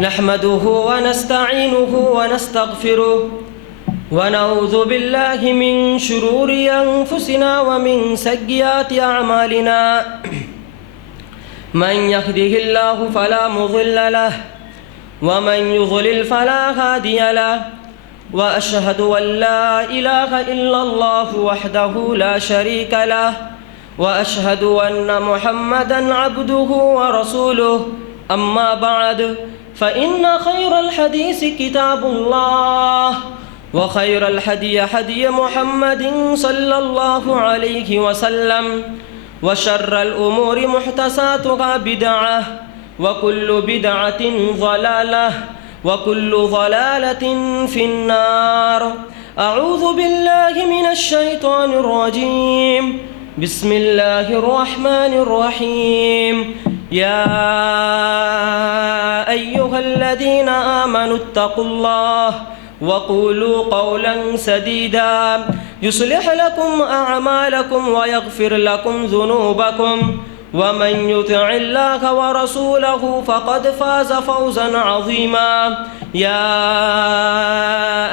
نحمده ونستعينه ونستغفره ونعوذ بالله من شرور أنفسنا ومن سيئات أعمالنا من يهده الله فلا مضل له ومن يضلل فلا هادي له وأشهد أن لا إله إلا الله وحده لا شريك له وأشهد أن محمدًا عبده ورسوله أما بعد فإن خير الحديث كتاب الله وخير الهدي هدي محمد صلى الله عليه وسلم وشر الأمور محدثاتها بدعة وكل بدعة ضلالة وكل ضلالة في النار. أعوذ بالله من الشيطان الرجيم. بسم الله الرحمن الرحيم. يا أيها الذين آمنوا اتقوا الله وقولوا قولا سديدا يصلح لكم أعمالكم ويغفر لكم ذنوبكم ومن يطع الله ورسوله فقد فاز فوزا عظيما. يا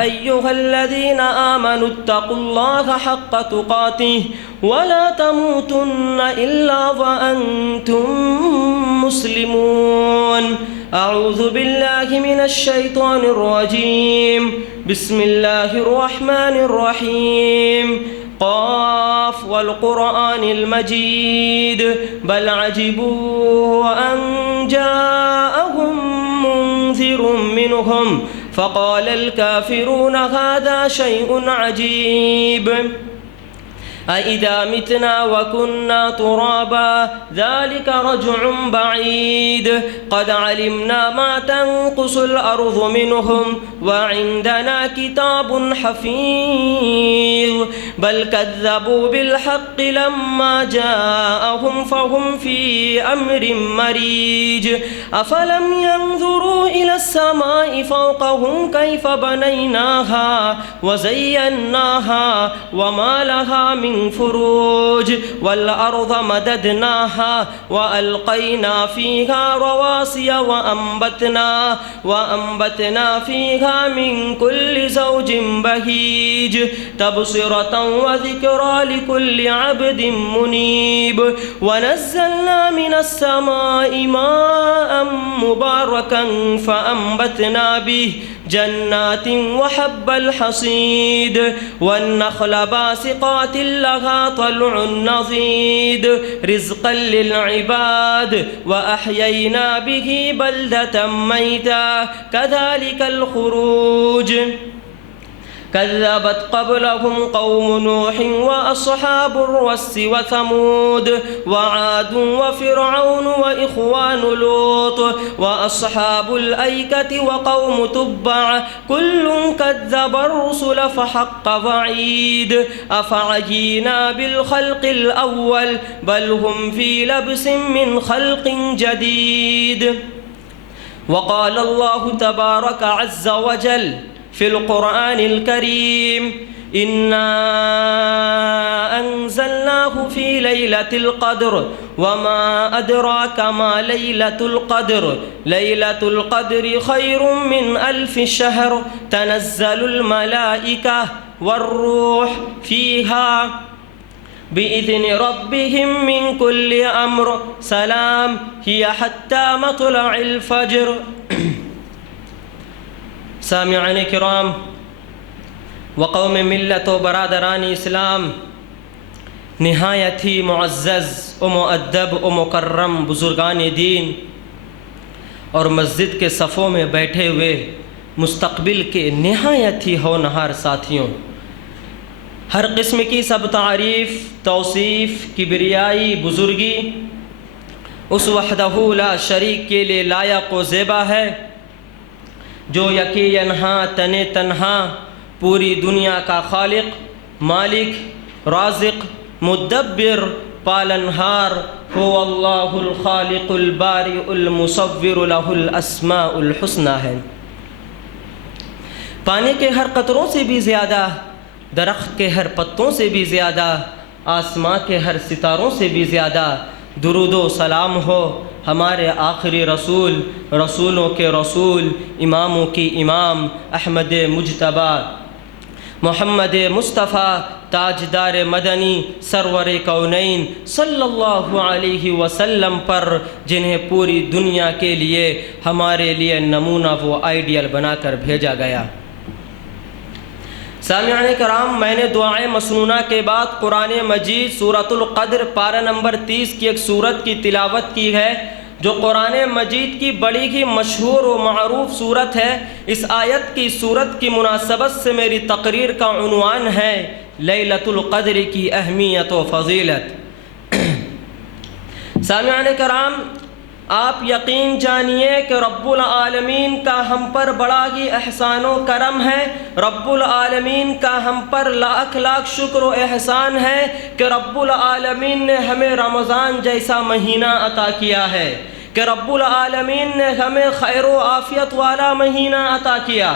أيها الذين آمنوا اتقوا الله حق تقاته ولا تموتن إلا وأنتم مسلمون. أعوذ بالله من الشيطان الرجيم. بسم الله الرحمن الرحيم. قاف والقرآن المجيد بل عجبوا أن جاءهم منذر منهم فقال الكافرون هذا شيء عجيب أإذا متنا وكنا ترابا ذلك رجع بعيد قد علمنا ما تنقص الأرض منهم وعندنا كتاب حفيظ بل كذبوا بالحق لما جاءهم فهم في أمر مريج أفلم ينظروا إلى السماء فوقهم كيف بنيناها وزيناها وما لها من فروج والأرض مددناها وألقينا فيها رواسي وأنبتنا فيها من كل زوج بهيج تبصرة وذكرى لكل عبد منيب ونزلنا من السماء ماء مباركا فأنبتنا به جنات وحب الحصيد والنخل باسقات لها طلع نضيد رزقا للعباد وأحيينا به بلدة ميتا كذلك الخروج كذبت قبلهم قوم نوح وأصحاب الرس وثمود وعاد وفرعون وإخوان لوط وأصحاب الأيكة وقوم تبع كل كذب الرسل فحق وعيد أفعجينا بالخلق الأول بل هم في لبس من خلق جديد. وقال الله تبارك عز وجل في القرآن الكريم إنا أنزلناه في ليلة القدر وما أدراك ما ليلة القدر ليلة القدر خير من 1000 شهر تنزل الملائكة والروح فيها بإذن ربهم من كل أمر سلام هي حتى مطلع الفجر. سامعین کرام و قوم ملت و برادران اسلام، نہایت ہی معزز و مؤدب و مکرم بزرگان دین اور مسجد کے صفوں میں بیٹھے ہوئے مستقبل کے نہایت ہی ہونہار ساتھیوں، ہر قسم کی سب تعریف، توصیف، کبریائی، بزرگی اس وحدہ لا شریک کے لیے لائق و زیبا ہے جو یکی ینہا تنے تنہا پوری دنیا کا خالق، مالک، رازق، مدبر، پالنہار هو اللہ الخالق البارئ المصور له الاسماء الحسنى ہے۔ پانی کے ہر قطروں سے بھی زیادہ، درخت کے ہر پتوں سے بھی زیادہ، آسماں کے ہر ستاروں سے بھی زیادہ درود و سلام ہو ہمارے آخری رسول، رسولوں کے رسول، اماموں کی امام، احمد مجتبی محمد مصطفیٰ تاجدار مدنی سرور کونین صلی اللہ علیہ وسلم پر، جنہیں پوری دنیا کے لیے ہمارے لیے نمونہ و آئیڈیل بنا کر بھیجا گیا۔ سامعین کرام، میں نے دعائے مسنونہ کے بعد قرآن مجید سورۃ القدر پارہ نمبر 30 کی ایک سورت کی تلاوت کی ہے، جو قرآن مجید کی بڑی ہی مشہور و معروف سورت ہے۔ اس آیت کی سورت کی مناسبت سے میری تقریر کا عنوان ہے لیلۃ القدر کی اہمیت و فضیلت۔ سامعین کرام، آپ یقین جانیے کہ رب العالمین کا ہم پر بڑا ہی احسان و کرم ہے، رب العالمین کا ہم پر لاکھ لاکھ شکر و احسان ہے کہ رب العالمین نے ہمیں رمضان جیسا مہینہ عطا کیا ہے، کہ رب العالمین نے ہمیں خیر و عافیت والا مہینہ عطا کیا۔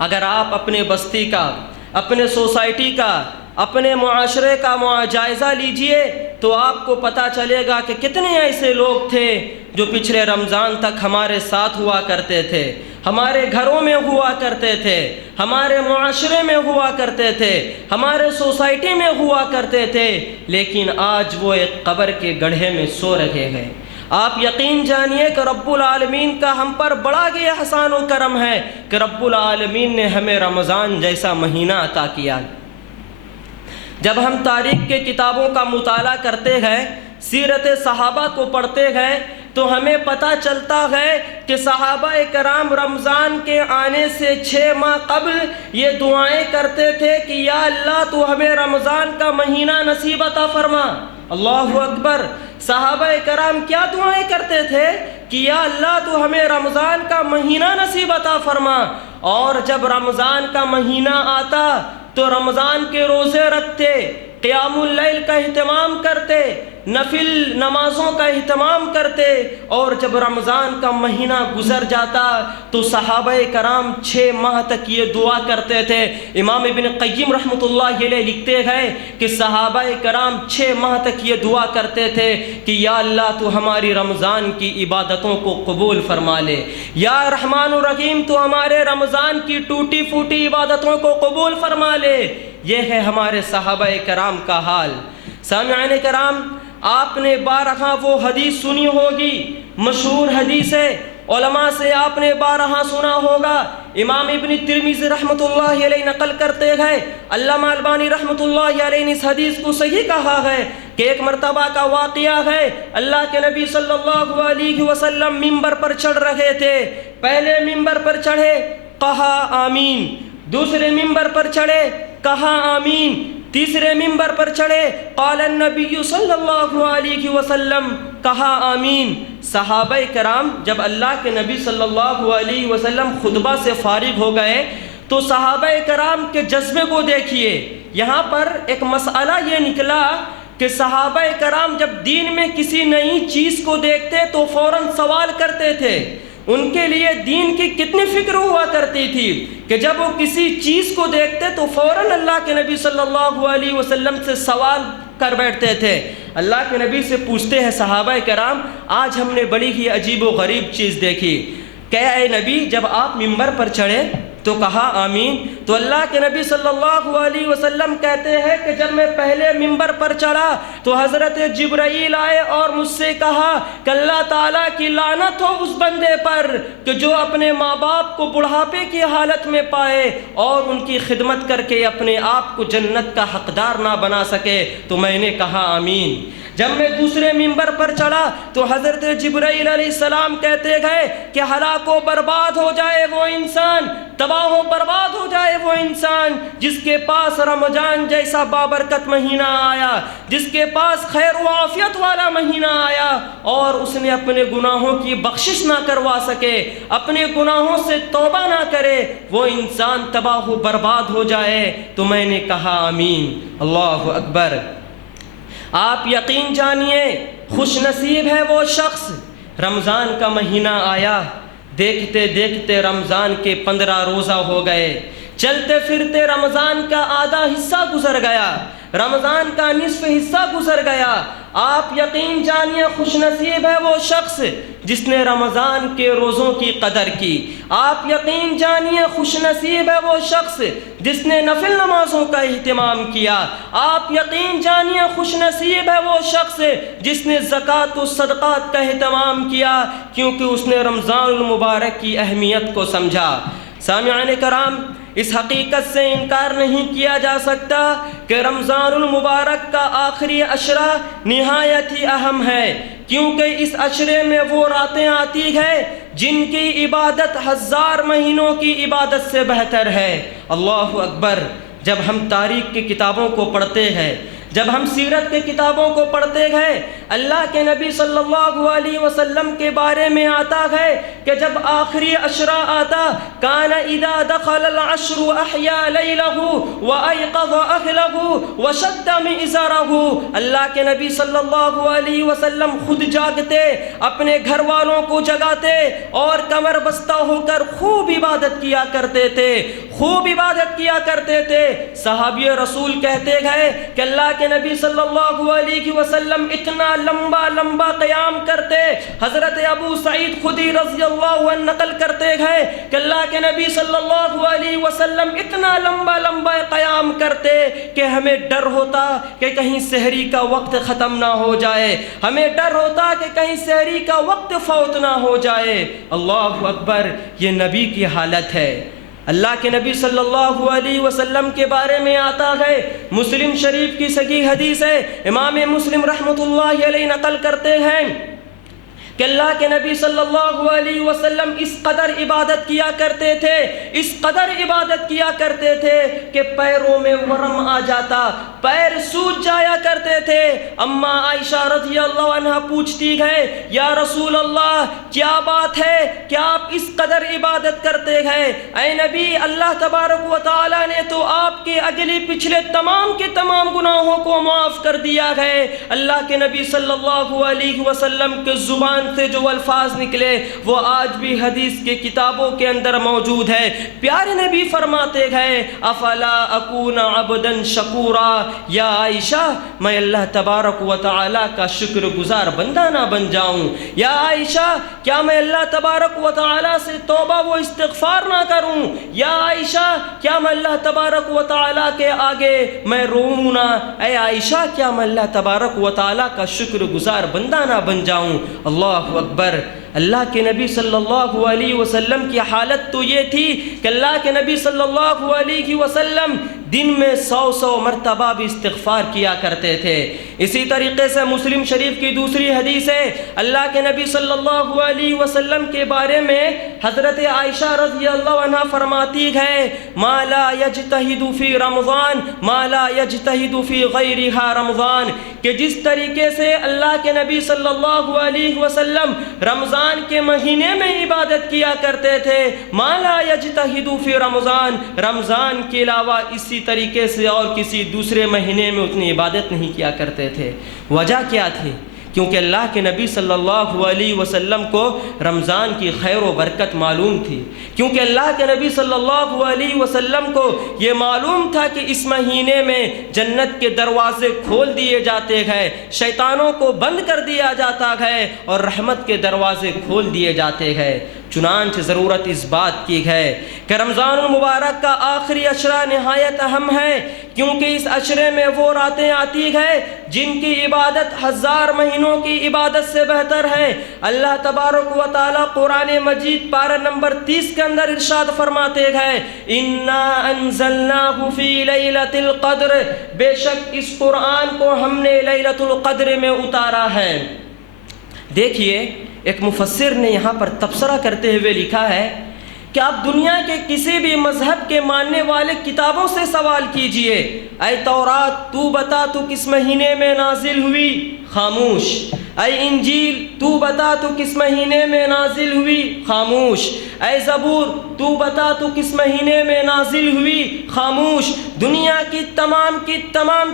اگر آپ اپنے بستی کا، اپنے سوسائٹی کا، اپنے معاشرے کا جائزہ لیجئے تو آپ کو پتہ چلے گا کہ کتنے ایسے لوگ تھے جو پچھلے رمضان تک ہمارے ساتھ ہوا کرتے تھے، ہمارے گھروں میں ہوا کرتے تھے، ہمارے معاشرے میں ہوا کرتے تھے، ہمارے سوسائٹی میں ہوا کرتے تھے، لیکن آج وہ ایک قبر کے گڑھے میں سو رہے ہیں۔ آپ یقین جانیے کہ رب العالمین کا ہم پر بڑا ہی احسان و کرم ہے کہ رب العالمین نے ہمیں رمضان جیسا مہینہ عطا کیا۔ جب ہم تاریخ کے کتابوں کا مطالعہ کرتے ہیں، سیرت صحابہ کو پڑھتے ہیں، تو ہمیں پتہ چلتا ہے کہ صحابہ کرام رمضان کے آنے سے 6 ماہ قبل یہ دعائیں کرتے تھے کہ یا اللہ تو ہمیں رمضان کا مہینہ نصیب عطا فرما۔ اللہ اکبر! صحابہ کرام کیا دعائیں کرتے تھے کہ یا اللہ تو ہمیں رمضان کا مہینہ نصیب عطا فرما، اور جب رمضان کا مہینہ آتا تو رمضان کے روزے رکھتے، قیام اللیل کا اہتمام کرتے، نفل نمازوں کا اہتمام کرتے، اور جب رمضان کا مہینہ گزر جاتا تو صحابہ کرام 6 ماہ تک یہ دعا کرتے تھے۔ امام ابن قیم رحمۃ اللہ علیہ لکھتے ہیں کہ صحابہ کرام 6 ماہ تک یہ دعا کرتے تھے کہ یا اللہ تو ہماری رمضان کی عبادتوں کو قبول فرما لے، یا رحمان الرحیم تو ہمارے رمضان کی ٹوٹی پھوٹی عبادتوں کو قبول فرما لے۔ یہ ہے ہمارے صحابہ کرام کا حال۔ سامعین کرام، آپ نے بارہا وہ حدیث سنی ہوگی، مشہور حدیث ہے، علماء سے آپ نے بارہا سنا ہوگا۔ امام ابن ترمذی رحمۃ اللہ علیہ نقل کرتے ہیں، علامہ البانی رحمۃ اللہ علیہ نے اس حدیث کو صحیح کہا ہے کہ ایک مرتبہ کا واقعہ ہے، اللہ کے نبی صلی اللہ علیہ وسلم ممبر پر چڑھ رہے تھے۔ پہلے ممبر پر چڑھے، کہا آمین، دوسرے ممبر پر چڑھے، کہا آمین، تیسرے ممبر پر چڑھے، قال النبی صلی اللہ علیہ وسلم، کہا آمین۔ صحابہ کرام جب اللہ کے نبی صلی اللہ علیہ وسلم خطبہ سے فارغ ہو گئے تو صحابہ کرام کے جذبے کو دیکھیے۔ یہاں پر ایک مسئلہ یہ نکلا کہ صحابہ کرام جب دین میں کسی نئی چیز کو دیکھتے تو فوراً سوال کرتے تھے۔ ان کے لیے دین کی کتنی فکر ہوا کرتی تھی کہ جب وہ کسی چیز کو دیکھتے تو فوراً اللہ کے نبی صلی اللہ علیہ وسلم سے سوال کر بیٹھتے تھے۔ اللہ کے نبی سے پوچھتے ہیں صحابہ کرام، آج ہم نے بڑی ہی عجیب و غریب چیز دیکھی، کہ اے نبی جب آپ ممبر پر چڑھے تو کہا آمین، تو اللہ کے نبی صلی اللہ علیہ وسلم کہتے ہیں کہ جب میں پہلے ممبر پر چڑھا تو حضرت جبرائیل آئے اور مجھ سے کہا کہ اللہ تعالیٰ کی لعنت ہو اس بندے پر کہ جو اپنے ماں باپ کو بڑھاپے کی حالت میں پائے اور ان کی خدمت کر کے اپنے آپ کو جنت کا حقدار نہ بنا سکے۔ تو میں نے کہا آمین۔ جب میں دوسرے ممبر پر چڑھا تو حضرت جبرائیل علیہ السلام کہتے گئے کہ ہلاک و برباد ہو جائے وہ انسان، تباہ و برباد ہو جائے وہ انسان جس کے پاس رمضان جیسا بابرکت مہینہ آیا، جس کے پاس خیر و عافیت والا مہینہ آیا اور اس نے اپنے گناہوں کی بخشش نہ کروا سکے، اپنے گناہوں سے توبہ نہ کرے، وہ انسان تباہ و برباد ہو جائے۔ تو میں نے کہا آمین۔ اللہ اکبر! آپ یقین جانیے خوش نصیب ہے وہ شخص، رمضان کا مہینہ آیا، دیکھتے دیکھتے رمضان کے 15 روزہ ہو گئے، چلتے پھرتے رمضان کا آدھا حصہ گزر گیا، رمضان کا نصف حصہ گزر گیا، آپ یقین جانیے خوش نصیب ہے وہ شخص جس نے رمضان کے روزوں کی قدر کی۔ آپ یقین جانیے خوش نصیب ہے وہ شخص جس نے نفل نمازوں کا اہتمام کیا۔ آپ یقین جانیے خوش نصیب ہے وہ شخص جس نے زکوٰۃ و صدقات کا اہتمام کیا، کیونکہ اس نے رمضان المبارک کی اہمیت کو سمجھا۔ سامعین کرام، اس حقیقت سے انکار نہیں کیا جا سکتا کہ رمضان المبارک کا آخری عشرہ نہایت ہی اہم ہے، کیونکہ اس عشرے میں وہ راتیں آتی ہیں جن کی عبادت 1000 مہینوں کی عبادت سے بہتر ہے۔ اللہ اکبر! جب ہم تاریخ کی کتابوں کو پڑھتے ہیں، جب ہم سیرت کے کتابوں کو پڑھتے ہیں، اللہ کے نبی صلی اللہ علیہ وسلم کے بارے میں آتا ہے کہ جب آخری عشرہ آتا، کان اذا دخل العشر احیا لیلہ وایقظ اہلہ وشد مئزرہ۔ اللہ کے نبی صلی اللہ علیہ وسلم خود جاگتے، اپنے گھر والوں کو جگاتے اور کمر بستہ ہو کر خوب عبادت کیا کرتے تھے، خوب عبادت کیا کرتے تھے۔ صحابی رسول کہتے گئے کہ اللہ کے نبی صلی اللہ علیہ وسلم اتنا لمبا لمبا قیام کرتے، حضرت ابو سعید خدری رضی اللہ عنہ نقل کرتے گئے کہ اللہ کے نبی صلی اللہ علیہ وسلم اتنا لمبا لمبا قیام کرتے کہ ہمیں ڈر ہوتا کہ کہیں سحری کا وقت ختم نہ ہو جائے، ہمیں ڈر ہوتا کہ کہیں سحری کا وقت فوت نہ ہو جائے۔ اللہ اکبر! یہ نبی کی حالت ہے۔ اللہ کے نبی صلی اللہ علیہ وسلم کے بارے میں آتا ہے، مسلم شریف کی صحیح حدیث ہے، امام مسلم رحمۃ اللہ علیہ نقل کرتے ہیں کہ اللہ کے نبی صلی اللہ علیہ وسلم اس قدر عبادت کیا کرتے تھے، اس قدر عبادت کیا کرتے تھے کہ پیروں میں ورم آ جاتا، پیر سوج جایا کرتے تھے۔ اما عائشہ رضی اللہ عنہ پوچھتی ہے، یا رسول اللہ کیا بات ہے کہ آپ اس قدر عبادت کرتے ہیں؟ اے نبی، اللہ تبارک و تعالی نے تو آپ کے اگلے پچھلے تمام کے تمام گناہوں کو معاف کر دیا ہے۔ اللہ کے نبی صلی اللہ علیہ وسلم کے زبان سے جو الفاظ نکلے وہ آج بھی حدیث کے کتابوں کے اندر موجود ہے۔ پیارے نبی فرماتے گئے، افلا اکون عبدا شکورا، یا عائشہ میں اللہ تبارک و تعالی کا شکر گزار بندہ نہ بن جاؤں؟ یا عائشہ کیا میں اللہ تبارک و تعالی سے توبہ و استغفار نہ کروں؟ یا عائشہ کیا میں اللہ تبارک و تعالی کے آگے میں روؤں نہ؟ اے عائشہ کیا میں اللہ تبارک و تعالی کا شکر گزار بندہ نہ بن جاؤں؟ اللہ اکبر! اللہ کے نبی صلی اللہ علیہ وسلم کی حالت تو یہ تھی کہ اللہ کے نبی صلی اللہ علیہ وسلم دن میں 100 مرتبہ بھی استغفار کیا کرتے تھے۔ اسی طریقے سے مسلم شریف کی دوسری حدیث ہے، اللہ کے نبی صلی اللہ علیہ وسلم کے بارے میں حضرت عائشہ رضی اللہ عنہ فرماتی ہے، ما لا یجتہد فی رمضان ما لا یجتہد فی غیرہا رمضان، کہ جس طریقے سے اللہ کے نبی صلی اللہ علیہ وسلم رمضان کے مہینے میں عبادت کیا کرتے تھے، ما لا یجتہد فی رمضان، رمضان کے علاوہ اسی طریقے سے اور کسی دوسرے مہینے میں اتنی عبادت نہیں کیا کرتے تھے۔ وجہ کیا تھی؟ کیونکہ اللہ کے نبی صلی اللہ علیہ وسلم کو رمضان کی خیر و برکت معلوم تھی، کیونکہ اللہ کے نبی صلی اللہ علیہ وسلم کو یہ معلوم تھا کہ اس مہینے میں جنت کے دروازے کھول دیے جاتے ہیں، شیطانوں کو بند کر دیا جاتا ہے اور رحمت کے دروازے کھول دیے جاتے ہیں۔ چنانچہ ضرورت اس بات کی ہے کہ رمضان المبارک کا آخری عشرہ نہایت اہم ہے، کیونکہ اس عشرے میں وہ راتیں آتی ہیں جن کی عبادت 1000 مہینوں کی عبادت سے بہتر ہے۔ اللہ تبارک و تعالی قرآن مجید پارہ نمبر 30 کے اندر ارشاد فرماتے ہیں، انا انزلناہ فی لیلۃ القدر، بے شک اس قرآن کو ہم نے لیلۃ القدر میں اتارا ہے۔ دیکھیے، ایک مفسر نے یہاں پر تبصرہ کرتے ہوئے لکھا ہے کہ آپ دنیا کے کسی بھی مذہب کے ماننے والے کتابوں سے سوال کیجئے، اے تورات تو بتا تو کس مہینے میں نازل ہوئی؟ خاموش۔ اے انجیل تو بتا تو کس مہینے میں نازل ہوئی؟ خاموش۔ اے زبور تو بتا تو کس مہینے میں نازل ہوئی؟ خاموش۔ دنیا کی تمام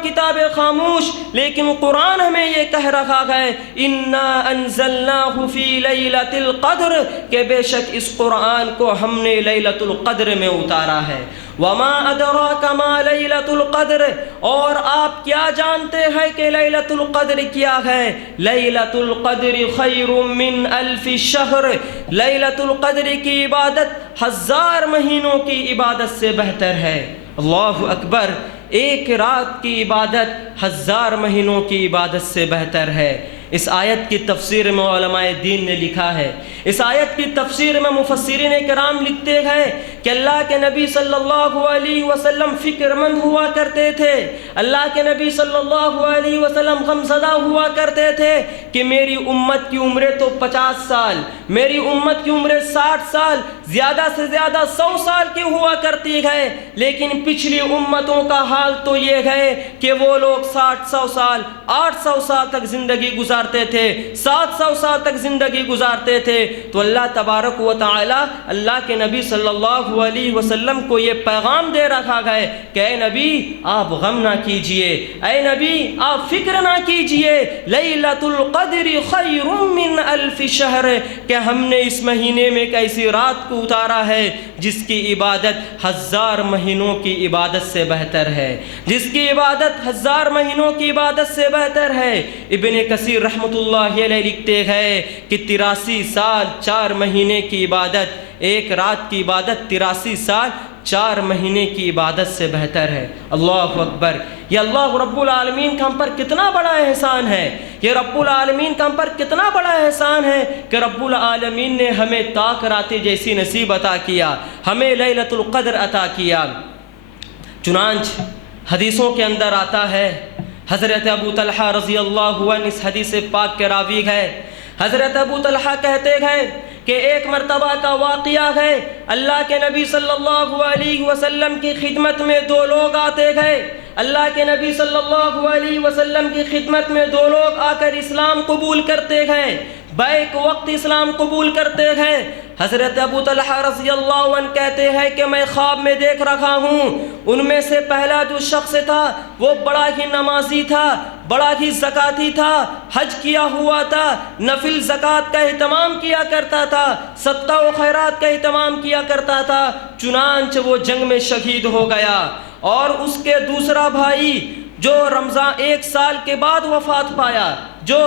کتابیں خاموش، لیکن قرآن ہمیں یہ کہہ رہا ہے، انا انزلناہ فی لیلۃ القدر، کہ بے شک اس قرآن کو ہم نے لیلۃ القدر میں اتارا ہے۔ وما ادراک ما لیلۃ القدر، اور آپ کیا جانتے ہیں کہ لیلۃ القدر کیا کیا ہے، لیلۃ القدر خیر من الف شہر، لیلۃ القدر کی عبادت 1000 مہینوں کی عبادت سے بہتر ہے۔ اللہ اکبر، ایک رات کی عبادت 1000 مہینوں کی عبادت سے بہتر ہے۔ اس آیت کی تفسیر میں علماء دین نے لکھا ہے، اس آیت کی تفسیر میں مفسرین کرام لکھتے ہیں کہ اللہ کے نبی صلی اللہ علیہ وسلم فکر مند ہوا کرتے تھے، اللہ کے نبی صلی اللہ علیہ وسلم غمزدہ ہوا کرتے تھے کہ میری امت کی عمریں تو 50 سال، میری امت کی عمریں 60 سال، زیادہ سے زیادہ 100 سال کی ہوا کرتی ہے، لیکن پچھلی امتوں کا حال تو یہ ہے کہ وہ لوگ 60 سال 800 سال تک زندگی گزارتے تھے، 700 سال تک زندگی گزارتے تھے۔ تو اللہ تبارک و تعالی اللہ کے نبی صلی اللہ علیہ وسلم کو یہ پیغام دے رکھا گیا کہ اے نبی آپ غم نہ کیجئے، اے نبی آپ فکر نہ کیجئے، لیلۃ القدر خیر من الف شہر، کہ ہم نے اس مہینے میں ایک ایسی رات کو اتارا ہے جس کی عبادت 1000 مہینوں کی عبادت سے بہتر ہے، جس کی عبادت 1000 مہینوں کی عبادت سے بہتر ہے۔ ابن کثیر رحمۃ اللہ علیہ لکھتے ہیں کہ 83 سال 4 مہینے کی عبادت، ایک رات کی عبادت 83 سال 4 مہینے کی عبادت سے بہتر ہے۔ اللہ اکبر، یہ اللہ رب العالمین کا ہم پر کتنا بڑا احسان ہے، یہ رب العالمین کا ہم پر کتنا بڑا احسان ہے کہ رب العالمین نے ہمیں تاک رات جیسی نصیب عطا کیا، ہمیں لیلۃ القدر عطا کیا۔ چنانچہ حدیثوں کے اندر آتا ہے، حضرت ابو طلحہ رضی اللہ عنہ اس حدیث پاک کے راوی ہے، حضرت ابو طلحہ کہتے ہیں کہ ایک مرتبہ کا واقعہ ہے، اللہ کے نبی صلی اللہ علیہ وسلم کی خدمت میں 2 لوگ آتے گئے، اللہ کے نبی صلی اللہ علیہ وسلم کی خدمت میں 2 لوگ آ کر اسلام قبول کرتے گئے، بیک وقت اسلام قبول کرتے ہیں۔ حضرت ابو طلحہ رضی اللہ عنہ کہتے ہیں کہ میں خواب میں دیکھ رکھا ہوں، ان میں سے پہلا جو شخص تھا وہ بڑا ہی نمازی تھا، بڑا ہی زکاتی تھا، حج کیا ہوا تھا، نفل زکوٰۃ کا اہتمام کیا کرتا تھا، صدقہ و خیرات کا اہتمام کیا کرتا تھا، چنانچہ وہ جنگ میں شہید ہو گیا۔ اور اس کے دوسرا بھائی جو رمضان 1 سال کے بعد وفات پایا، جو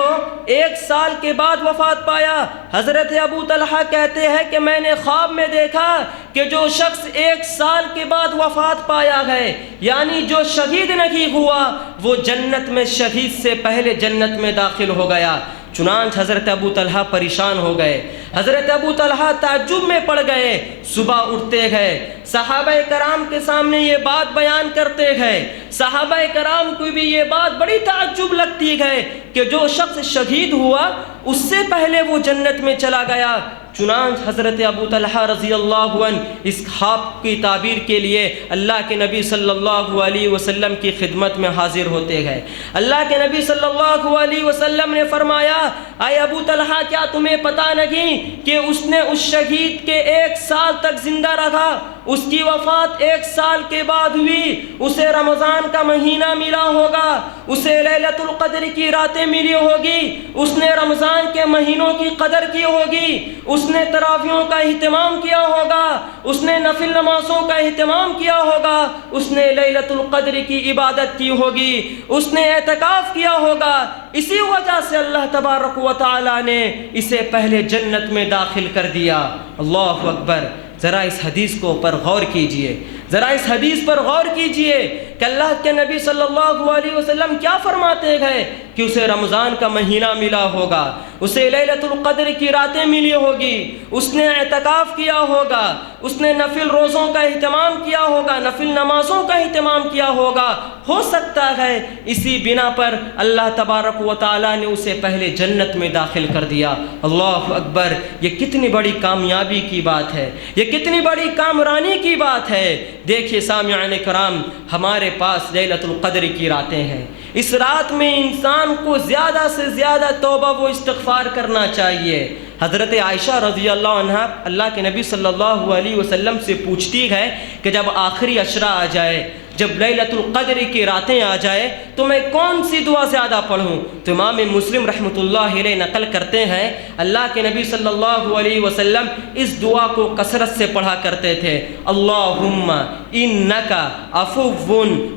1 سال کے بعد وفات پایا، حضرت ابو طلحہ کہتے ہیں کہ میں نے خواب میں دیکھا کہ جو شخص 1 سال کے بعد وفات پایا ہے، یعنی جو شہید نہیں ہوا، وہ جنت میں شہید سے پہلے جنت میں داخل ہو گیا۔ چنانچہ حضرت ابو طلحہ پریشان ہو گئے، حضرت ابو طلحہ تعجب میں پڑ گئے، صبح اٹھتے گئے، صحابہ کرام کے سامنے یہ بات بیان کرتے گئے، صحابہ کرام کو بھی یہ بات بڑی تعجب لگتی ہے کہ جو شخص شہید ہوا اس سے پہلے وہ جنت میں چلا گیا۔ چنانچہ حضرت ابو طلحہ رضی اللہ عنہ اس خواب کی تعبیر کے لیے اللہ کے نبی صلی اللہ علیہ وسلم کی خدمت میں حاضر ہوتے گئے۔ اللہ کے نبی صلی اللہ علیہ وسلم نے فرمایا، اے ابو طلحہ کیا تمہیں پتہ نہیں کہ اس نے اس شہید کے 1 سال تک زندہ رکھا، اس کی وفات 1 سال کے بعد ہوئی، اسے رمضان کا مہینہ ملا ہوگا، اسے لیلۃ القدر کی راتیں ملی ہوگی، اس نے رمضان کے مہینوں کی قدر کی ہوگی، اس نے تراویحوں کا اہتمام کیا ہوگا، اس نے نفل نمازوں کا اہتمام کیا ہوگا، اس نے لیلۃ القدر کی عبادت کی ہوگی، اس نے اعتکاف کیا ہوگا، اسی وجہ سے اللہ تبارک و تعالی نے اسے پہلے جنت میں داخل کر دیا۔ اللہ اکبر، ذرا اس حدیث کو پر غور کیجئے، ذرا اس حدیث پر غور کیجئے کہ اللہ کے نبی صلی اللہ علیہ وسلم کیا فرماتے ہیں کہ اسے رمضان کا مہینہ ملا ہوگا، اسے لیلۃ القدر کی راتیں ملی ہوگی، اس نے اعتکاف کیا ہوگا، اس نے نفل روزوں کا اہتمام کیا ہوگا، نفل نمازوں کا اہتمام کیا ہوگا، ہو سکتا ہے اسی بنا پر اللہ تبارک و تعالی نے اسے پہلے جنت میں داخل کر دیا۔ اللہ اکبر، یہ کتنی بڑی کامیابی کی بات ہے، یہ کتنی بڑی کامرانی کی بات ہے۔ دیکھیے سامعین کرام، ہمارے پاس لیلۃ القدر کی راتیں ہیں، اس رات میں انسان کو زیادہ سے زیادہ توبہ و استغفار کرنا چاہیے۔ حضرت عائشہ رضی اللہ عنہا اللہ کے نبی صلی اللہ علیہ وسلم سے پوچھتی ہے کہ جب آخری عشرہ آ جائے، جب لیلۃ القدر کی راتیں آ جائے تو میں کون سی دعا زیادہ پڑھوں؟ تو امام مسلم رحمۃ اللہ علیہ نقل کرتے ہیں اللہ کے نبی صلی اللہ علیہ وسلم اس دعا کو کثرت سے پڑھا کرتے تھے، اللہم انک عفو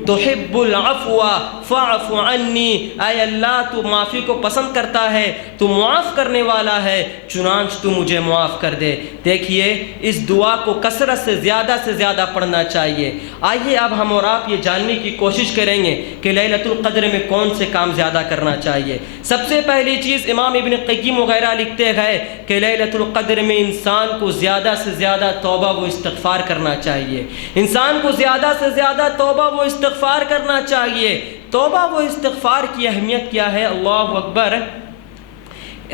تحب العفو فاعف عنی، اے اللہ تو معافی کو پسند کرتا ہے، تو معاف کرنے والا ہے، چنانچہ تو مجھے معاف کر دے۔ دیکھیے اس دعا کو کثرت سے زیادہ پڑھنا چاہیے۔ آئیے اب ہم اور آپ یہ جاننے کی کوشش کریں گے کہ لیلۃ القدر میں کون سے کام زیادہ کرنا چاہیے۔ سب سے پہلی چیز امام ابن قیم وغیرہ لکھتے ہیں کہ لیلۃ القدر میں انسان کو زیادہ سے زیادہ توبہ و استغفار کرنا چاہیے، انسان کو زیادہ سے زیادہ توبہ و استغفار کرنا چاہیے۔ توبہ و استغفار کی اہمیت کیا ہے؟ اللہ اکبر۔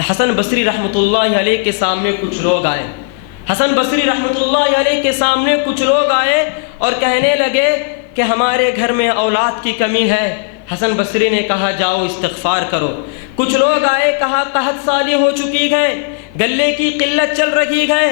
حسن بصری رحمۃ اللہ علیہ کے سامنے کچھ لوگ آئے، حسن بصری رحمۃ اللہ علیہ کے سامنے کچھ لوگ آئے اور کہنے لگے کہ ہمارے گھر میں اولاد کی کمی ہے۔ حسن بصری نے کہا جاؤ استغفار کرو۔ کچھ لوگ آئے، کہا قحط سالی ہو چکی ہے، گلے کی قلت چل رہی ہے۔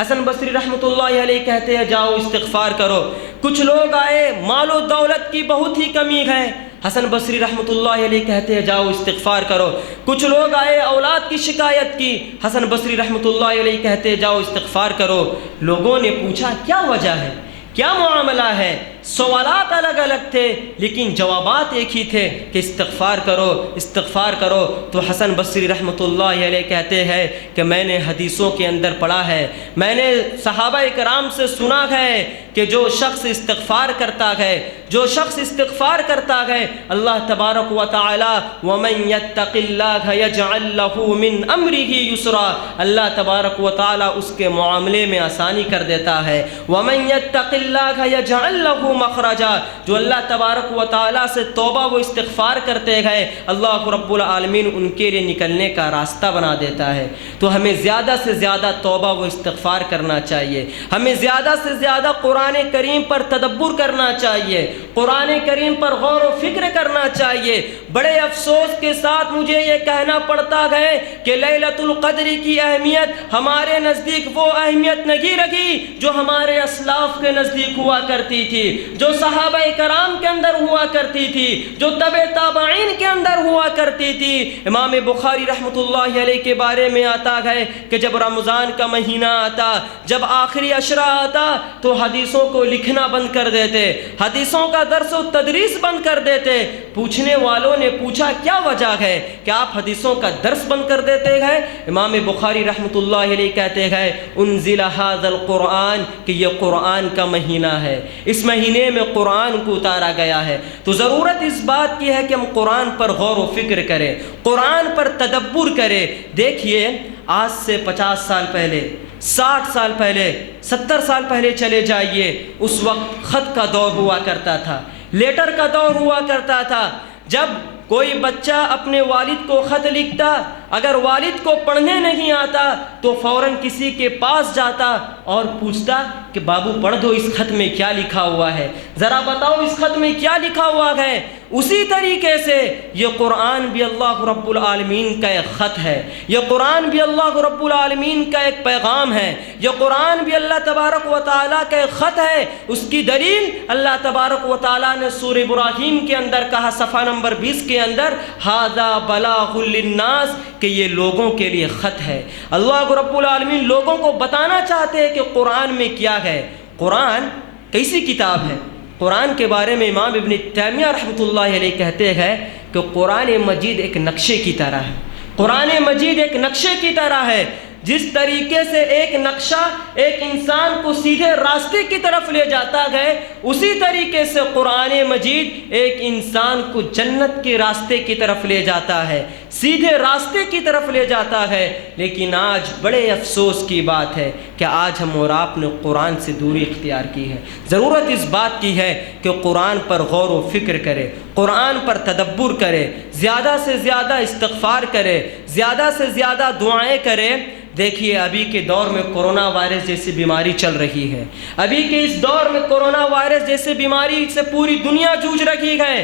حسن بصری رحمۃ اللہ علیہ کہتے ہیں جاؤ استغفار کرو۔ کچھ لوگ آئے، مال و دولت کی بہت ہی کمی ہے۔ حسن بصری رحمۃ اللہ علیہ کہتے ہیں جاؤ استغفار کرو۔ کچھ لوگ آئے، اولاد کی شکایت کی۔ حسن بصری رحمۃ اللہ علیہ کہتے ہیں جاؤ استغفار کرو۔ لوگوں نے پوچھا کیا وجہ ہے، کیا معاملہ ہے؟ سوالات الگ الگ تھے لیکن جوابات ایک ہی تھے کہ استغفار کرو، استغفار کرو۔ تو حسن بصری رحمۃ اللہ علیہ کہتے ہیں کہ میں نے حدیثوں کے اندر پڑھا ہے، میں نے صحابہ کرام سے سنا ہے کہ جو شخص استغفار کرتا ہے، جو شخص استغفار کرتا ہے، اللہ تبارک و تعالی وَمَن يَتَّقِ اللَّهَ يَجْعَل لَّهُ مِنْ أَمْرِهِ يُسْرًا، اللہ تبارک و تعالی اس کے معاملے میں آسانی کر دیتا ہے۔ وَمَن يَتَّقِ اللَّهَ يَجْعَل لَّهُ مخرجا، جو اللہ تبارک و تعالی سے توبہ و استغفار کرتے ہیں، اللہ رب العالمین ان کے لیے نکلنے کا راستہ بنا دیتا ہے۔ تو ہمیں زیادہ سے زیادہ توبہ و استغفار کرنا چاہیے، ہمیں زیادہ سے زیادہ قرآن کریم پر تدبر کرنا چاہیے، قرآن کریم پر غور و فکر کرنا چاہیے۔ بڑے افسوس کے ساتھ مجھے یہ کہنا پڑتا ہے کہ لیلۃ القدر کی اہمیت ہمارے نزدیک وہ اہمیت نہیں رہی جو ہمارے اسلاف کے نزدیک ہوا کرتی تھی، جو صحابہ کرام کے اندر ہوا کرتی تھی، جو تبع تابعین کے اندر ہوا کرتی تھی۔ امام بخاری رحمۃ اللہ علیہ کے بارے میں آتا ہے کہ جب رمضان کا مہینہ آتا، جب آخری عشرہ آتا تو حدیثوں کو لکھنا بند کر دیتے، حدیثوں کا درس و تدریس بند کر دیتے۔ پوچھنے والوں نے پوچھا کیا وجہ ہے کہ آپ حدیثوں کا درس بند کر دیتے ہیں؟ امام بخاری رحمۃ اللہ علیہ کہتے ہیں انزل ھذا القرآن، کہ یہ قرآن کا مہینہ ہے، اس مہینے میں قرآن کو اتارا گیا ہے۔ تو ضرورت اس بات کی ہے کہ ہم قرآن پر غور و فکر کریں، قرآن پر تدبر کریں۔ دیکھیے آج سے 50 سال پہلے، 60 سال پہلے، 70 سال پہلے چلے جائیے، اس وقت خط کا دور ہوا کرتا تھا، لیٹر کا دور ہوا کرتا تھا۔ جب کوئی بچہ اپنے والد کو خط لکھتا، اگر والد کو پڑھنے نہیں آتا تو فوراً کسی کے پاس جاتا اور پوچھتا کہ بابو پڑھ دو اس خط میں کیا لکھا ہوا ہے، ذرا بتاؤ اس خط میں کیا لکھا ہوا ہے۔ اسی طریقے سے یہ قرآن بھی اللہ رب العالمین کا ایک خط ہے، یہ قرآن بھی اللہ رب العالمین کا ایک پیغام ہے، یہ قرآن بھی اللہ تبارک و تعالیٰ کا ایک خط ہے۔ اس کی دلیل اللہ تبارک و تعالیٰ نے سورہ ابراہیم کے اندر کہا، صفحہ نمبر 20 کے اندر، ھذا بلاغ للناس، کہ یہ لوگوں کے لیے خط ہے۔ اللہ رب العالمین لوگوں کو بتانا چاہتے ہیں کہ قرآن میں کیا ہے۔ قرآن کیسی کتاب ہے؟ قرآن کے بارے میں امام ابن تیمیہ رحمۃ اللہ علیہ کہتے ہیں کہ قرآن مجید ایک نقشے کی طرح ہے، قرآن مجید ایک نقشے کی طرح ہے۔ جس طریقے سے ایک نقشہ ایک انسان کو سیدھے راستے کی طرف لے جاتا ہے، اسی طریقے سے قرآن مجید ایک انسان کو جنت کے راستے کی طرف لے جاتا ہے، سیدھے راستے کی طرف لے جاتا ہے۔ لیکن آج بڑے افسوس کی بات ہے کہ آج ہم اور آپ نے قرآن سے دوری اختیار کی ہے۔ ضرورت اس بات کی ہے کہ قرآن پر غور و فکر کرے، قرآن پر تدبر کرے، زیادہ سے زیادہ استغفار کرے، زیادہ سے زیادہ دعائیں کرے۔ دیکھیے ابھی کے دور میں کرونا وائرس جیسی بیماری چل رہی ہے، ابھی کے اس دور میں کرونا وائرس جیسی بیماری سے پوری دنیا جوجھ رہی ہے۔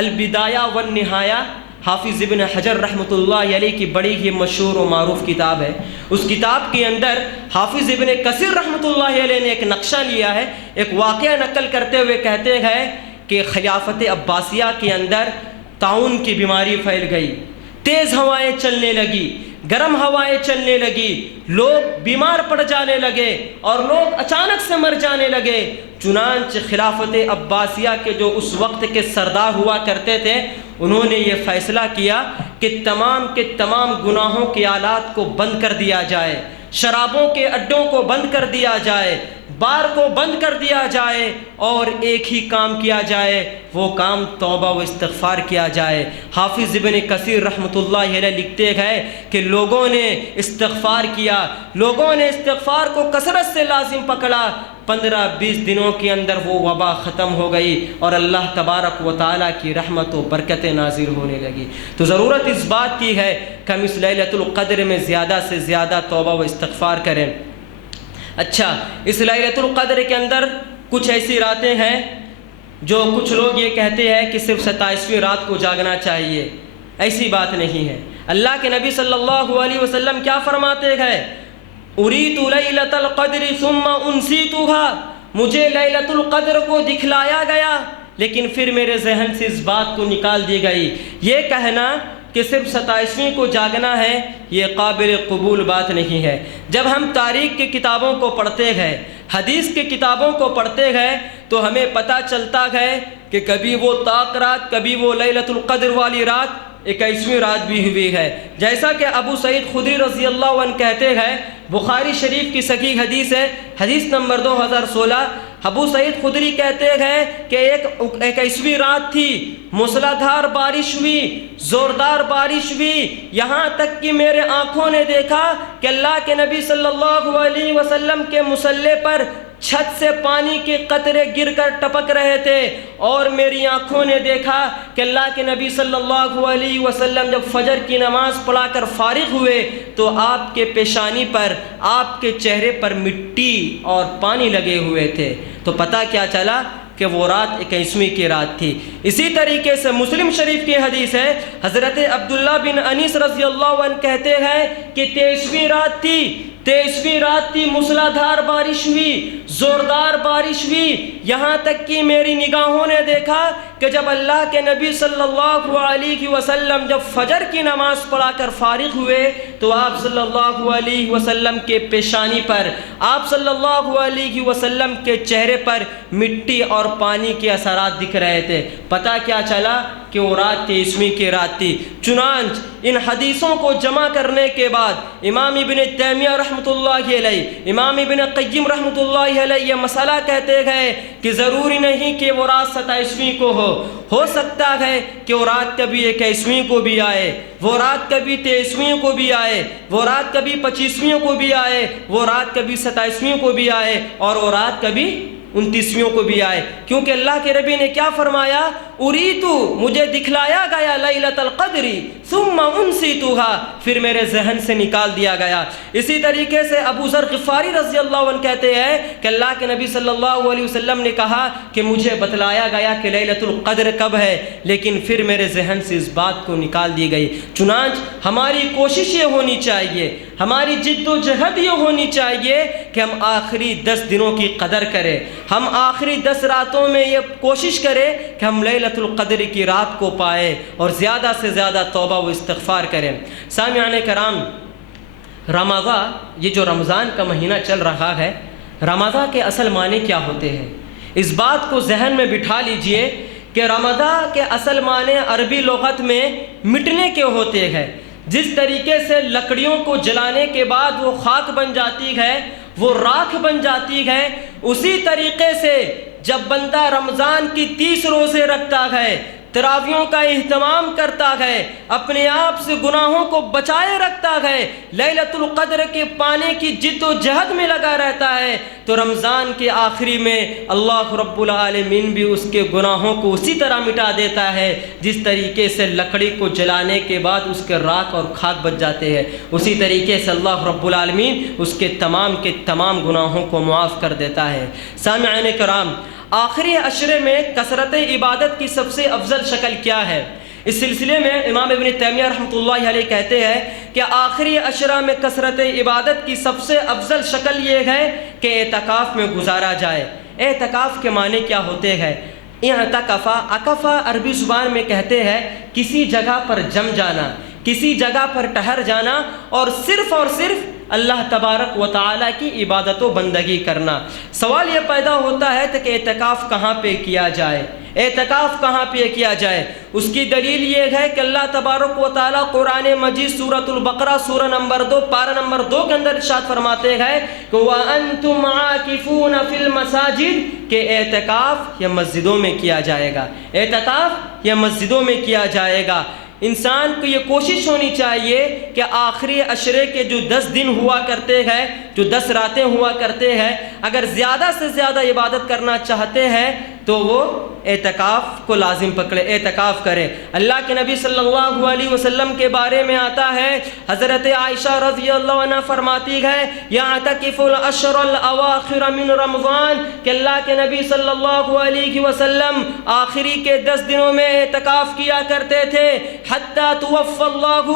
البدایہ والنہایہ حافظ ابن حجر رحمۃ اللہ علیہ کی بڑی ہی مشہور و معروف کتاب ہے۔ اس کتاب کے اندر حافظ ابن کثیر رحمۃ اللہ علیہ نے ایک نقشہ لیا ہے، ایک واقعہ نقل کرتے ہوئے کہتے ہیں کہ خلافت عباسیہ کے اندر طاعون کی بیماری پھیل گئی، تیز ہوائیں چلنے لگی، گرم ہوائیں چلنے لگی، لوگ بیمار پڑ جانے لگے اور لوگ اچانک سے مر جانے لگے۔ چنانچہ خلافت عباسیہ کے جو اس وقت کے سردار ہوا کرتے تھے، انہوں نے یہ فیصلہ کیا کہ تمام کے تمام گناہوں کے آلات کو بند کر دیا جائے، شرابوں کے اڈوں کو بند کر دیا جائے، بار کو بند کر دیا جائے، اور ایک ہی کام کیا جائے، وہ کام توبہ و استغفار کیا جائے۔ حافظ ابن کثیر رحمۃ اللہ علیہ لکھتے ہیں کہ لوگوں نے استغفار کیا، لوگوں نے استغفار کو کثرت سے لازم پکڑا، 15-20 دنوں کے اندر وہ وبا ختم ہو گئی اور اللہ تبارک و تعالیٰ کی رحمت و برکتیں نازل ہونے لگی۔ تو ضرورت اس بات کی ہے کہ ہم اس لیلۃ القدر میں زیادہ سے زیادہ توبہ و استغفار کریں۔ اچھا، اس لیلۃ القدر کے اندر کچھ ایسی راتیں ہیں جو کچھ لوگ یہ کہتے ہیں کہ صرف 27ویں رات کو جاگنا چاہیے۔ ایسی بات نہیں ہے۔ اللہ کے نبی صلی اللہ علیہ وسلم کیا فرماتے ہیں؟ اریت لیلۃ القدر ثم انسیتها، مجھے لیلۃ القدر کو دکھلایا گیا لیکن پھر میرے ذہن سے اس بات کو نکال دی گئی۔ یہ کہنا کہ صرف 27ویں کو جاگنا ہے، یہ قابل قبول بات نہیں ہے۔ جب ہم تاریخ کی کتابوں کو پڑھتے ہیں، حدیث کی کتابوں کو پڑھتے ہیں، تو ہمیں پتہ چلتا ہے کہ کبھی وہ طاق رات، کبھی وہ لیلۃ القدر والی رات 21ویں رات بھی ہوئی ہے۔ جیسا کہ ابو سعید خدری رضی اللہ عنہ کہتے ہیں، بخاری شریف کی صحیح حدیث ہے، حدیث نمبر 2016، ابو سعید خدری کہتے ہیں کہ ایک 21ویں رات تھی، موسلا دھار بارش ہوئی، زوردار بارش ہوئی، یہاں تک کہ میرے آنکھوں نے دیکھا کہ اللہ کے نبی صلی اللہ علیہ وسلم کے مصلی پر چھت سے پانی کے قطرے گر کر ٹپک رہے تھے، اور میری آنکھوں نے دیکھا کہ اللہ کے نبی صلی اللہ علیہ وسلم جب فجر کی نماز پڑھا کر فارغ ہوئے تو آپ کے پیشانی پر، آپ کے چہرے پر مٹی اور پانی لگے ہوئے تھے۔ تو پتہ کیا چلا کہ وہ رات 21ویں کی رات تھی۔ اسی طریقے سے مسلم شریف کی حدیث ہے، حضرت عبداللہ بن انیس رضی اللہ عنہ کہتے ہیں کہ 23ویں رات تھی، 23ویں رات تھی، موسلادھار بارش ہوئی، زوردار بارش ہوئی، یہاں تک کہ میری نگاہوں نے دیکھا کہ جب اللہ کے نبی صلی اللہ علیہ وسلم جب فجر کی نماز پڑھا کر فارغ ہوئے تو آپ صلی اللہ علیہ وسلم کے پیشانی پر، آپ صلی اللہ علیہ وسلم کے چہرے پر مٹی اور پانی کے اثرات دکھ رہے تھے۔ پتہ کیا چلا کہ وہ رات 23ویں کی رات تھی۔ چنانچہ ان حدیثوں کو جمع کرنے کے بعد امام ابن تیمیہ رحمۃ اللہ علیہ، امام ابن قیم رحمۃ اللہ علیہ یہ مسئلہ کہتے ہیں کہ ضروری نہیں کہ وہ رات 27ویں کو ہو سکتا ہے کہ وہ رات کبھی 21ویں کو بھی آئے، وہ رات کبھی 23ویں کو بھی آئے، وہ رات کبھی 25ویں کو بھی آئے، وہ رات کبھی 27ویں کو بھی آئے، اور وہ رات کبھی 29ویں کو بھی آئے، کیونکہ اللہ کے نبی نے کیا فرمایا؟ اریتو، مجھے دکھلایا گیا لیلۃ القدر ثم انسیتها، پھر میرے ذہن سے نکال دیا گیا۔ اسی طریقے سے ابو ذر غفاری رضی اللہ عنہ کہتے ہیں کہ اللہ کے نبی صلی اللہ علیہ وسلم نے کہا کہ مجھے بتلایا گیا کہ لیلۃ القدر کب ہے، لیکن پھر میرے ذہن سے اس بات کو نکال دی گئی۔ چنانچہ ہماری کوشش یہ ہونی چاہیے، ہماری جد و جہد یہ ہونی چاہیے کہ ہم آخری 10 دنوں کی قدر کریں، ہم آخری 10 راتوں میں یہ کوشش کریں کہ ہم لیلۃ القدر کی رات کو پائے اور زیادہ سے زیادہ توبہ و استغفار کریں۔ سامعین کرام، رمضان، یہ جو رمضان کا مہینہ چل رہا ہے، رمضان کے اصل معنی کیا ہوتے ہیں؟ اس بات کو ذہن میں بٹھا لیجئے کہ رمضان کے اصل معنی عربی لغت میں مٹنے کے ہوتے ہیں۔ جس طریقے سے لکڑیوں کو جلانے کے بعد وہ خاک بن جاتی ہے، وہ راکھ بن جاتی ہے، اسی طریقے سے جب بندہ رمضان کی 30 روزے رکھتا ہے، تراویحوں کا اہتمام کرتا ہے، اپنے آپ سے گناہوں کو بچائے رکھتا ہے، لیلۃ القدر کے پانے کی جد و جہد میں لگا رہتا ہے، تو رمضان کے آخری میں اللہ رب العالمین بھی اس کے گناہوں کو اسی طرح مٹا دیتا ہے جس طریقے سے لکڑی کو جلانے کے بعد اس کے راکھ اور خاک بچ جاتے ہیں، اسی طریقے سے اللہ رب العالمین اس کے تمام گناہوں کو معاف کر دیتا ہے۔ سامعین کرام، آخری عشرے میں کثرت عبادت کی سب سے افضل شکل کیا ہے؟ اس سلسلے میں امام ابن تیمیہ رحمۃ اللہ علیہ کہتے ہیں کہ آخری عشرہ میں کثرت عبادت کی سب سے افضل شکل یہ ہے کہ اعتکاف میں گزارا جائے۔ اعتکاف کے معنی کیا ہوتے ہیں؟ اعتکفا، اکفا عربی زبان میں کہتے ہیں کسی جگہ پر جم جانا، کسی جگہ پر ٹھہر جانا اور صرف اللہ تبارک و تعالیٰ کی عبادت و بندگی کرنا۔ سوال یہ پیدا ہوتا ہے کہ اعتکاف کہاں پہ کیا جائے، اعتکاف کہاں پہ کیا جائے؟ اس کی دلیل یہ ہے کہ اللہ تبارک و تعالیٰ قرآن مجید سورۃ البقرہ سورہ نمبر 2 پارہ نمبر 2 کے اندر ارشاد فرماتے ہیں کہ وَأَنْتُمْ عَاكِفُونَ فِي الْمَسَاجِدِ، کہ اعتکاف یہ مسجدوں میں کیا جائے گا، اعتکاف یہ مسجدوں میں کیا جائے گا۔ انسان کو یہ کوشش ہونی چاہیے کہ آخری عشرے کے جو 10 دن ہوا کرتے ہیں، جو 10 راتیں ہوا کرتے ہیں، اگر زیادہ سے زیادہ عبادت کرنا چاہتے ہیں تو وہ اعتکاف کو لازم پکڑے، اعتکاف کرے۔ اللہ کے نبی صلی اللہ علیہ وسلم کے بارے میں آتا ہے، حضرت عائشہ رضی اللہ عنہ فرماتی ہے یعتکف العشر الاواخر من رمضان، کہ اللہ کے نبی صلی اللہ علیہ وسلم آخری کے 10 دنوں میں اعتکاف کیا کرتے تھے، حتی توفی اللہ،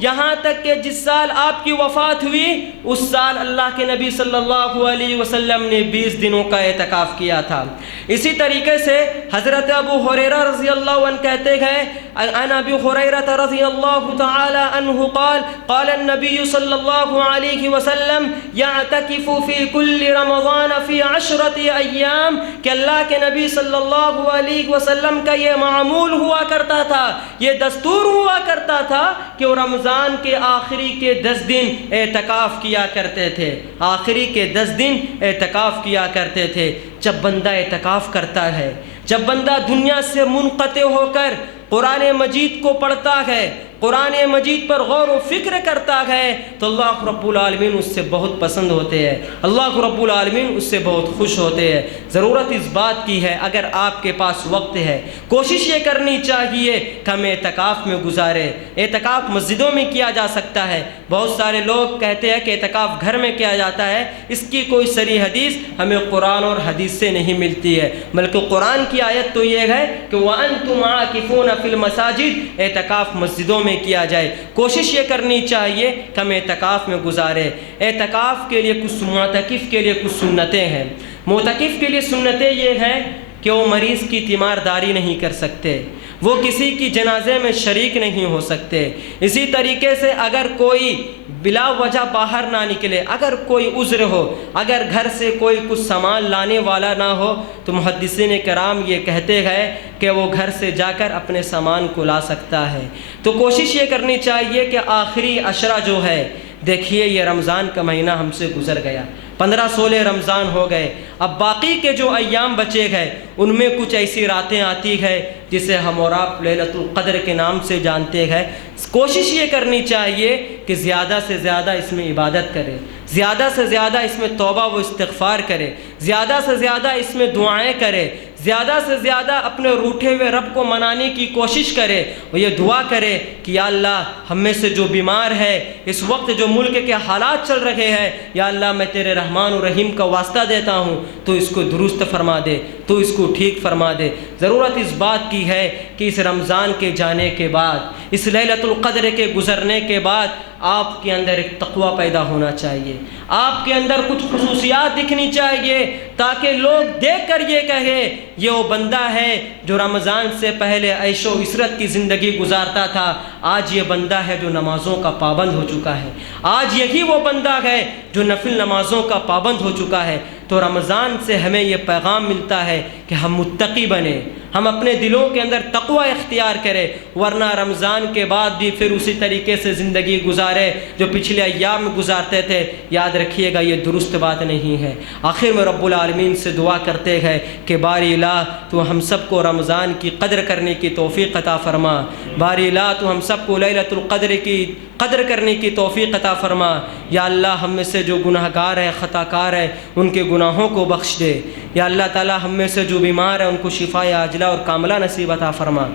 یہاں تک کہ جس سال آپ کی وفات ہوئی اس سال اللہ کے نبی صلی اللہ علیہ وسلم نے 20 دنوں کا اعتکاف کیا تھا۔ اسی طریقے سے حضرت ابو ہریرہ رضی اللہ عنہ کہتے ہیں عن ابی ہریرہ رضی اللہ تعالی عنہ قال قال النبی صلی اللہ علیہ وسلم یعتکف فی کل رمضان فی 10 ایام، کہ اللہ کے نبی صلی اللہ علیہ وسلم کا یہ معمول ہوا کرتا تھا، یہ دستور ہوا کرتا تھا کہ وہ رمضان کے آخری کے 10 دن اعتکاف کیا کرتے تھے، آخری کے 10 دن اعتکاف کیا کرتے تھے۔ جب بندہ اعتکاف کرتا ہے، جب بندہ دنیا سے منقطع ہو کر قرآن مجید کو پڑھتا ہے، قرآن مجید پر غور و فکر کرتا ہے، تو اللہ رب العالمین اس سے بہت پسند ہوتے ہیں، اللہ رب العالمین اس سے بہت خوش ہوتے ہیں۔ ضرورت اس بات کی ہے اگر آپ کے پاس وقت ہے، کوشش یہ کرنی چاہیے کہ ہم اعتکاف میں گزارے۔ اعتکاف مسجدوں میں کیا جا سکتا ہے، بہت سارے لوگ کہتے ہیں کہ اعتکاف گھر میں کیا جاتا ہے، اس کی کوئی صریح حدیث ہمیں قرآن اور حدیث سے نہیں ملتی ہے، بلکہ قرآن کی آیت تو یہ ہے کہ وَأَنْتُمْ عَاكِفُونَ فِي الْمَسَاجِدِ، اعتکاف مسجدوں میں کیا جائے۔ کوشش یہ کرنی چاہیے کہ ہم اعتکاف میں گزارے۔ اعتکاف کے لیے کچھ معتکف کے لیے کچھ سنتیں ہیں۔ معتکف کے لیے سنتیں یہ ہیں کہ وہ مریض کی تیمارداری نہیں کر سکتے، وہ کسی کی جنازے میں شریک نہیں ہو سکتے۔ اسی طریقے سے اگر کوئی بلا وجہ باہر نہ نکلے، اگر کوئی عذر ہو، اگر گھر سے کوئی کچھ سامان لانے والا نہ ہو، تو محدثین کرام یہ کہتے ہیں کہ وہ گھر سے جا کر اپنے سامان کو لا سکتا ہے۔ تو کوشش یہ کرنی چاہیے کہ آخری عشرہ جو ہے، دیکھیے یہ رمضان کا مہینہ ہم سے گزر گیا، 15-16 رمضان ہو گئے، اب باقی کے جو ایام بچے گئے ان میں کچھ ایسی راتیں آتی ہے جسے ہم اور آپ لیلۃ القدر کے نام سے جانتے ہیں۔ کوشش یہ کرنی چاہیے کہ زیادہ سے زیادہ اس میں عبادت کرے، زیادہ سے زیادہ اس میں توبہ و استغفار کرے، زیادہ سے زیادہ اس میں دعائیں کرے، زیادہ سے زیادہ اپنے روٹھے ہوئے رب کو منانے کی کوشش کرے، اور یہ دعا کرے کہ یا اللہ ہم میں سے جو بیمار ہے، اس وقت جو ملک کے حالات چل رہے ہیں، یا اللہ میں تیرے رحمان و رحیم کا واسطہ دیتا ہوں، تو اس کو درست فرما دے، تو اس کو ٹھیک فرما دے۔ ضرورت اس بات کی ہے کہ اس رمضان کے جانے کے بعد، اس لیلۃ القدر کے گزرنے کے بعد آپ کے اندر ایک تقوی پیدا ہونا چاہیے، آپ کے اندر کچھ خصوصیات دکھنی چاہیے، تاکہ لوگ دیکھ کر یہ کہے یہ وہ بندہ ہے جو رمضان سے پہلے عیش و عشرت کی زندگی گزارتا تھا، آج یہ بندہ ہے جو نمازوں کا پابند ہو چکا ہے، آج یہی وہ بندہ ہے جو نفل نمازوں کا پابند ہو چکا ہے۔ تو رمضان سے ہمیں یہ پیغام ملتا ہے کہ ہم متقی بنیں، ہم اپنے دلوں کے اندر تقوی اختیار کریں، ورنہ رمضان کے بعد بھی پھر اسی طریقے سے زندگی گزارے جو پچھلے ایام میں گزارتے تھے۔ یاد رکھیے گا یہ درست بات نہیں ہے۔ آخر میں رب العالمین سے دعا کرتے ہیں کہ باری الہ تو ہم سب کو رمضان کی قدر کرنے کی توفیق عطا فرما، باری الہ تو ہم سب کو لیلۃ القدر کی قدر کرنے کی توفیق عطا فرما۔ یا اللہ ہم میں سے جو گناہ گار ہے، خطا کار ہے، ان کے گناہوں کو بخش دے۔ یا اللہ تعالی ہم میں سے جو بیمار ہے ان کو شفا عاجلہ اور کاملہ نصیب عطا فرما۔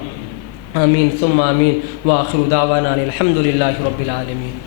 آمین ثم آمین، وآخر دعوانا الحمد للہ رب العالمین۔